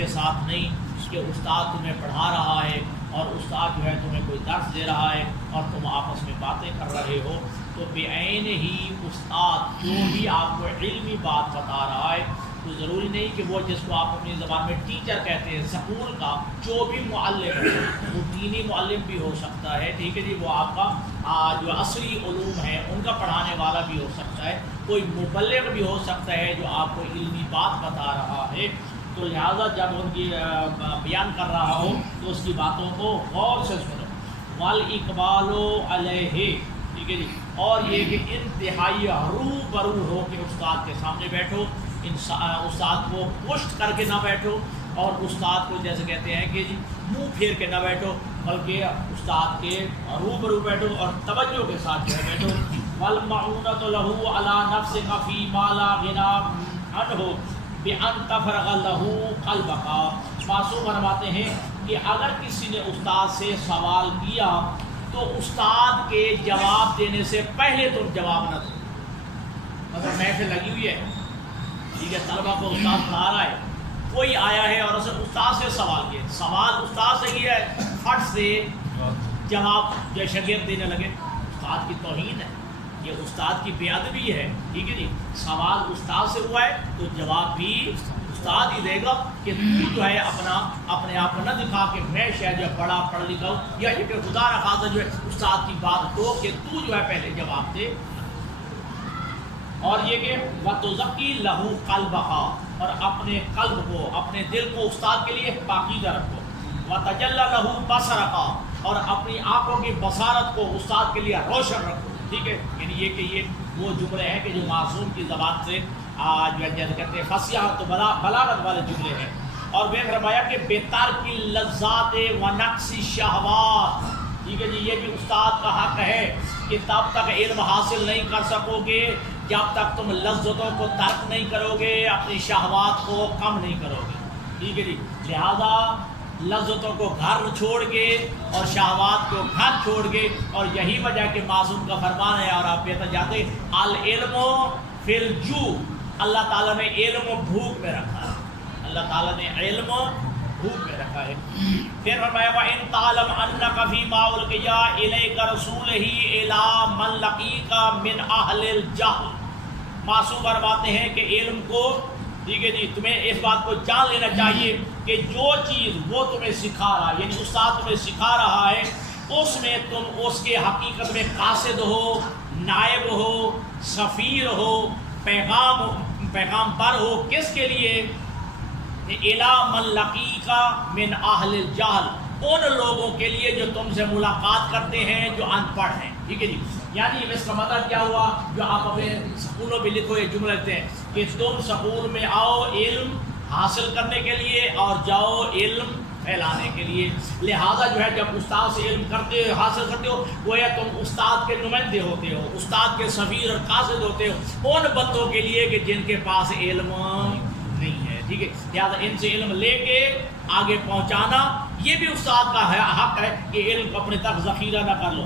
کے ساتھ نہیں کہ استاد تمہیں پڑھا رہا ہے اور استاد جو ہے تمہیں کوئی درس دے رہا ہے اور تم آپس میں باتیں کر رہے ہو، تو بعین ہی استاد جو بھی آپ کو علمی بات بتا رہا ہے، تو ضروری نہیں کہ وہ جس کو آپ اپنی زبان میں ٹیچر کہتے ہیں سکول کا جو بھی معلم ہے، وہ دینی معلم بھی ہو سکتا ہے، ٹھیک ہے جی، وہ آپ کا جو عصری علوم ہے ان کا پڑھانے والا بھی ہو سکتا ہے، کوئی مبلغ بھی ہو سکتا ہے جو آپ کو علمی بات بتا رہا ہے، تو لہٰذا جب ان کی بیان کر رہا ہو تو اس کی باتوں کو غور سے سنو۔ والاقبال علیہ، ٹھیک ہے جی، اور یہ کہ انتہائی روبرو ہو کے استاد کے سامنے بیٹھو، استاد کو پشت کر کے نہ بیٹھو، اور استاد کو جیسے کہتے ہیں کہ منہ پھیر کے نہ بیٹھو، بلکہ استاد کے روبرو بیٹھو اور توجہ کے ساتھ جو ہے بیٹھو۔ والمعونۃ لہ علی نفسک فیما لا غنی عنہ بأن تفرغ لہ قلبک۔ معصوم فرماتے ہیں کہ اگر کسی نے استاد سے سوال کیا تو استاد کے جواب دینے سے پہلے تم جواب نہ دو۔ مطلب محفل لگی ہوئی ہے، ٹھیک ہے، طلبہ کو استاد پڑھا رہا ہے، کوئی آیا ہے اور اسے استاد سے سوال کیا، سوال استاد سے کیا ہے، فٹ سے جواب جو شاگرد دینے لگے، استاد کی توہین ہے، یہ استاد کی بے ادبی ہے، ٹھیک ہے جی، سوال استاد سے ہوا ہے تو جواب بھی استاد ہی دے گا، کہ تو جو ہے اپنے آپ کو نہ دکھا کہ میں شاید جو بڑا پڑھ لکھا ہوں، یا یہ کہ خدا نخواستہ جو ہے استاد کی بات کو کہ تو جو ہے پہلے جواب دے۔ اور یہ کہ وَتُزَكِّي لَهُ قَلْبَهَا، اور اپنے قلب کو، اپنے دل کو استاد کے لیے پاکیزہ رکھو۔ وَتَجَلَّ لَهُ بَصَرَكَ، اور اپنی آنکھوں کی بصارت کو استاد کے لیے روشن رکھو، ٹھیک ہے، یعنی یہ کہ یہ وہ جملے ہیں کہ جو معصوم کی زبان سے جو ہے جیسے کہتے ہیں فصیحت تو بلاغت والے جملے ہیں۔ اور وہ فرمایا کہ بِتَرْكِ اللَّذَّاتِ وَنَقْصِ الشَّهَوَاتِ، ٹھیک ہے جی، یہ بھی استاد کا حق ہے کہ تب تک علم حاصل نہیں کر سکو گے جب تک تم لذتوں کو ترک نہیں کرو گے، اپنی شہوات کو کم نہیں کرو گے، ٹھیک ہے جی، لہذا لذتوں کو گھر چھوڑ کے اور شہوات کو گھر چھوڑ کے، اور یہی وجہ کہ معصوم کا فرمان ہے، اور آپ کہتے جاتے العلم فی الجوع، اللہ تعالیٰ نے علم و بھوک میں رکھا ہے، اللہ تعالیٰ نے علم و بھوک میں رکھا ہے۔ پھر فرمایا وَإِن تَعْلَمْ أَنَّكَ فِيمَا أُلْقِيَ إِلَيْكَ رَسُولِهِ إِلَىٰ مَنْ لَقِيكَ مِنْ أَهْلِ الْجَهْلِ، معصوم فرماتے ہیں کہ علم کو، ٹھیک ہے جی، تمہیں اس بات کو جان لینا چاہیے کہ جو چیز وہ تمہیں سکھا رہا ہے، یعنی استاد تمہیں سکھا رہا ہے، اس میں تم اس کے حقیقت میں قاصد ہو، نائب ہو، سفیر ہو، پیغام پر ہو، کس کے لیے؟ اِلَىٰ مَنْ لَقِيكَ مِنْ أَهْلِ الْجَهْلِ، ان لوگوں کے لیے جو تم سے ملاقات کرتے ہیں جو ان پڑھ ہیں، ٹھیک ہے جی، یعنی اس کا مطلب کیا ہوا، جو آپ اپنے سکولوں میں لکھو یہ جملے لکھتے ہیں کہ تم سکول میں آؤ علم حاصل کرنے کے لیے اور جاؤ علم پھیلانے کے لیے، لہٰذا جو ہے جب استاد سے علم حاصل کرتے ہو، گویا تم استاد کے نمائندے ہوتے ہو، استاد کے سفیر اور قاصد ہوتے ہو ان بندوں کے لیے کہ جن کے پاس علم نہیں ہے، ٹھیک ہے، لہٰذا ان سے علم لے کے آگے پہنچانا یہ بھی استاد کا حق ہے کہ علم کو اپنے تک ذخیرہ نہ کر لو۔